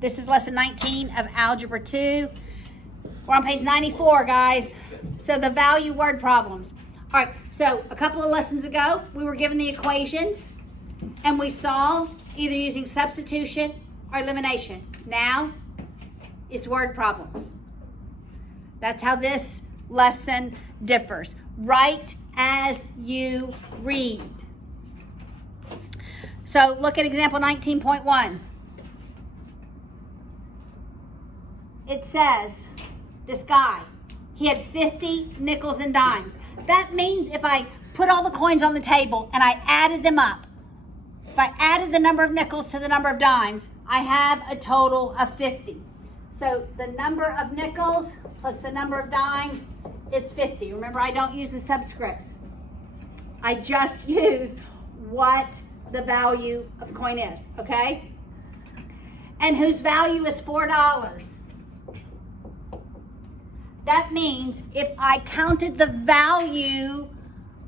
This is lesson 19 of Algebra 2. We're on page 94, guys. So the value word problems. All right, so a couple of lessons ago, we were given the equations and we solved either using substitution or elimination. Now, it's word problems. That's how this lesson differs. Write as you read. So look at example 19.1. It says, this guy, he had 50 nickels and dimes. That means if I put all the coins on the table and I added them up, if I added the number of nickels to the number of dimes, I have a total of 50. So the number of nickels plus the number of dimes is 50. Remember, I don't use the subscripts. I just use what the value of coin is, okay? And whose value is $4. That means if I counted the value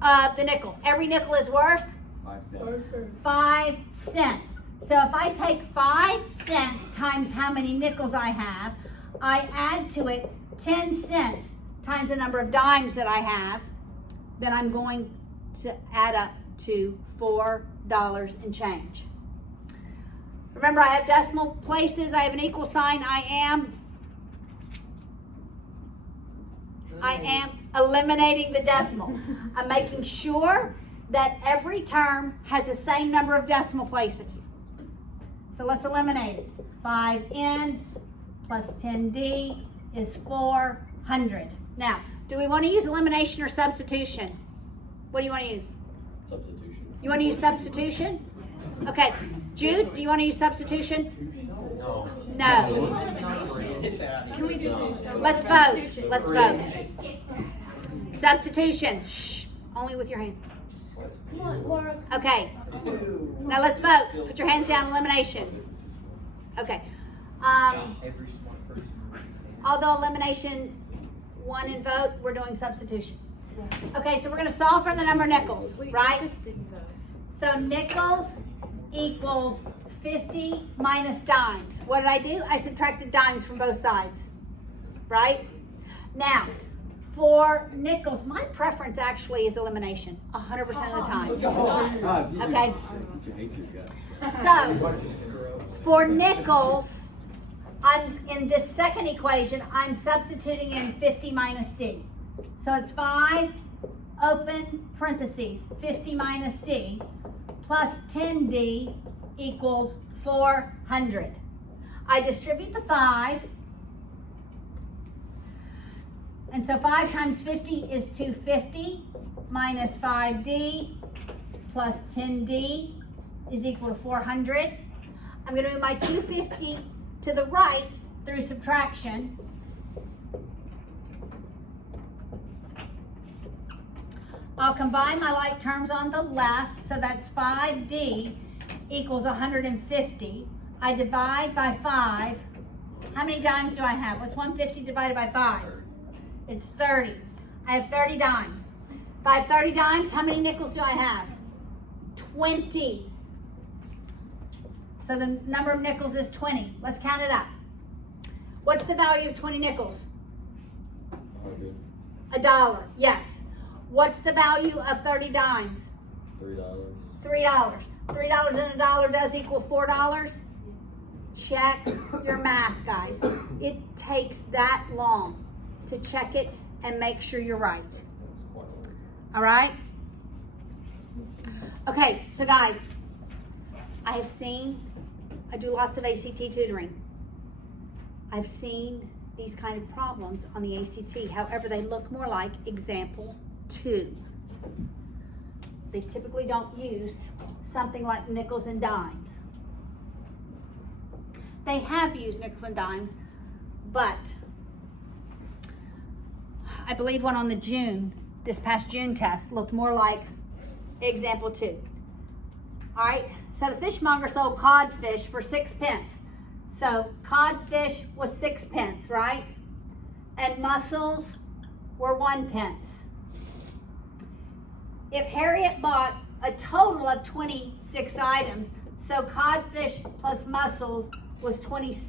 of the nickel, every nickel is worth 5 cents. 5 cents. So if I take 5 cents times how many nickels I have, I add to it 10 cents times the number of dimes that I have, then I'm going to add up to $4 and change. Remember, I have decimal places. I have an equal sign. I am eliminating the decimal. I'm making sure that every term has the same number of decimal places. So let's eliminate it. 5n plus 10d is 400. Now, do we want to use elimination or substitution? What do you want to use? Substitution. You want to use substitution? Okay. Jude, do you want to use substitution? No. No. Can we do this? Let's vote. Let's vote. Substitution. Shh. Only with your hand. Okay. Now let's vote. Put your hands down. Elimination. Okay. Although elimination won in vote, we're doing substitution. Okay, so we're going to solve for the number of nickels, right? So nickels equals 50 minus dimes. What did I do? I subtracted dimes from both sides, right? Now, for nickels, my preference actually is elimination 100% of the time. Okay? So, for nickels, I'm in this second equation, I'm substituting in 50 minus d. So it's 5, open parentheses, 50 minus d, plus 10d equals 400. I distribute the 5, and so 5 times 50 is 250, minus 5d plus 10d is equal to 400. I'm going to move my 250 to the right through subtraction. I'll combine my like terms on the left, so that's 5d equals 150. I divide by 5. How many dimes do I have? What's 150 divided by 5? It's 30. I have 30 dimes. If I have 30 dimes, how many nickels do I have? 20. So the number of nickels is 20. Let's count it up. What's the value of 20 nickels? $1. Yes. What's the value of 30 dimes? $3. $3. $3 and a dollar does equal $4. Check your math, guys. It takes that long to check it and make sure you're right. All right? Okay, so guys, I do lots of ACT tutoring. I've seen these kind of problems on the ACT. However, they look more like example 2. They typically don't use something like nickels and dimes. They have used nickels and dimes, but I believe one on the this past June test looked more like example 2. All right, so the fishmonger sold codfish for 6 pence. So codfish was 6 pence, right? And mussels were 1 pence. If Harriet bought a total of 26 items, so codfish plus mussels was 27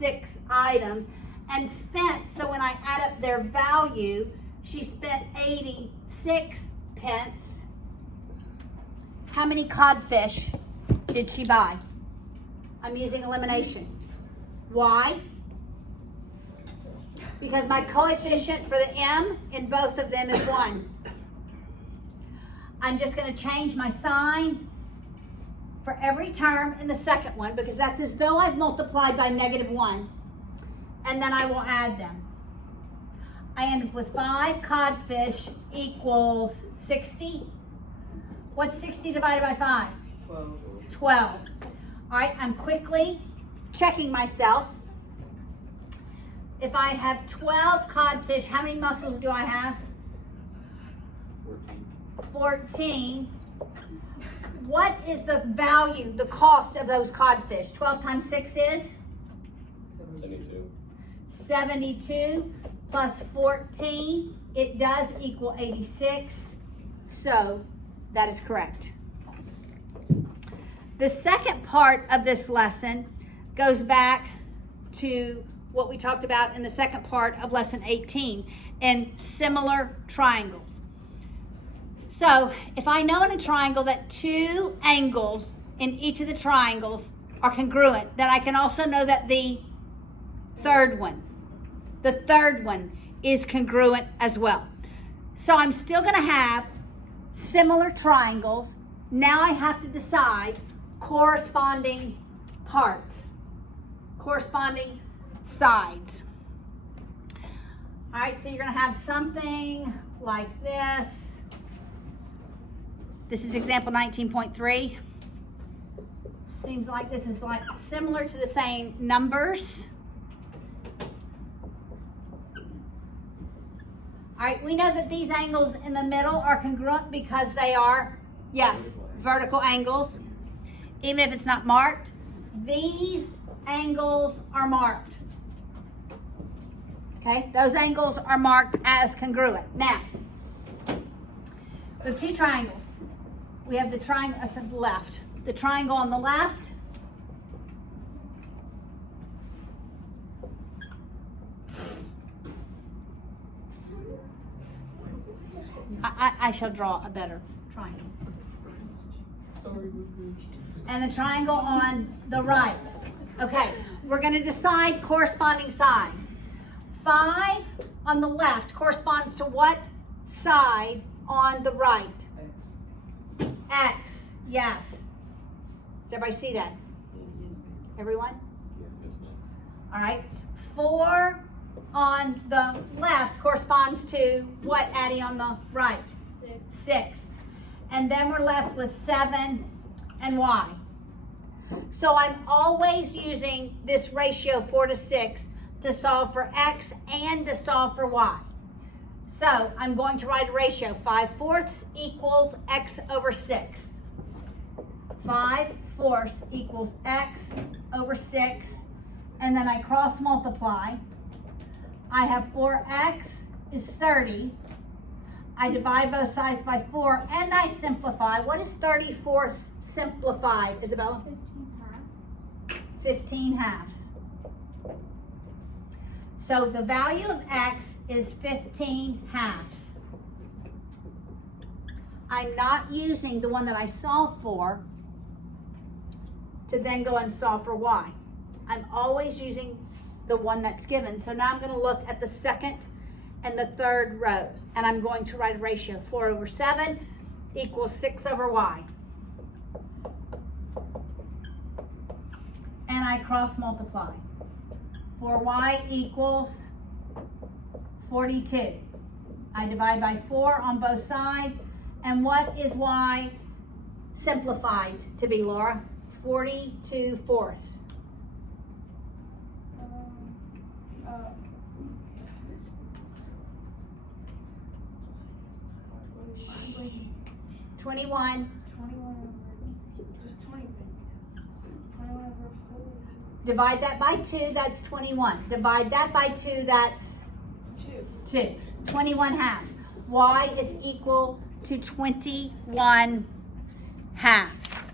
6 items and spent, so when I add up their value, she spent 86 pence. How many codfish did she buy? I'm using elimination. Why? Because my coefficient for the M in both of them is 1. I'm just going to change my sign for every term in the second one because that's as though I've multiplied by -1. And then I will add them. I end up with 5 codfish equals 60. What's 60 divided by 5? 12. All right, I'm quickly checking myself. If I have 12 codfish, how many mussels do I have? 14. What is the value, the cost of those codfish? 12 times 6 is? 72. 72 plus 14. It does equal 86. So that is correct. The second part of this lesson goes back to what we talked about in the second part of lesson 18 in similar triangles. So if I know in a triangle that 2 angles in each of the triangles are congruent, then I can also know that the third one is congruent as well. So I'm still going to have similar triangles. Now I have to decide corresponding parts, corresponding sides. All right, so you're going to have something like this. This is example 19.3. Seems like this is like similar to the same numbers. All right, we know that these angles in the middle are congruent because they are, yes, vertical angles. Even if it's not marked, these angles are marked. Okay, those angles are marked as congruent. Now, we have 2 triangles. We have the triangle to the left. The triangle on the left I shall draw a better triangle. And the triangle on the right. Okay, we're going to decide corresponding sides. 5 on the left corresponds to what side on the right? X, yes. Does everybody see that? Everyone? Yes, ma'am. All right. 4 on the left corresponds to what, Addie, on the right? 6. And then we're left with 7 and Y. So I'm always using this ratio 4:6 to solve for X and to solve for Y. So I'm going to write a ratio. 5/4 equals X over 6. 5/4 equals X over 6. And then I cross multiply. I have 4X is 30. I divide both sides by 4 and I simplify. What is 34 simplified, Isabella? 15 halves. So the value of X is 15 halves. I'm not using the one that I solved for to then go and solve for Y. I'm always using the one that's given. So now I'm going to look at the second and the third rows. And I'm going to write a ratio. 4/7 equals 6/Y. And I cross multiply. 4Y equals 42. I divide by 4 on both sides. And what is Y simplified to be, Laura? 42/4. 21. Just 20. 21 over 4. Divide that by 2, that's 21. Divide that by 2, that's 2. 21 halves. Y is equal to 21 halves.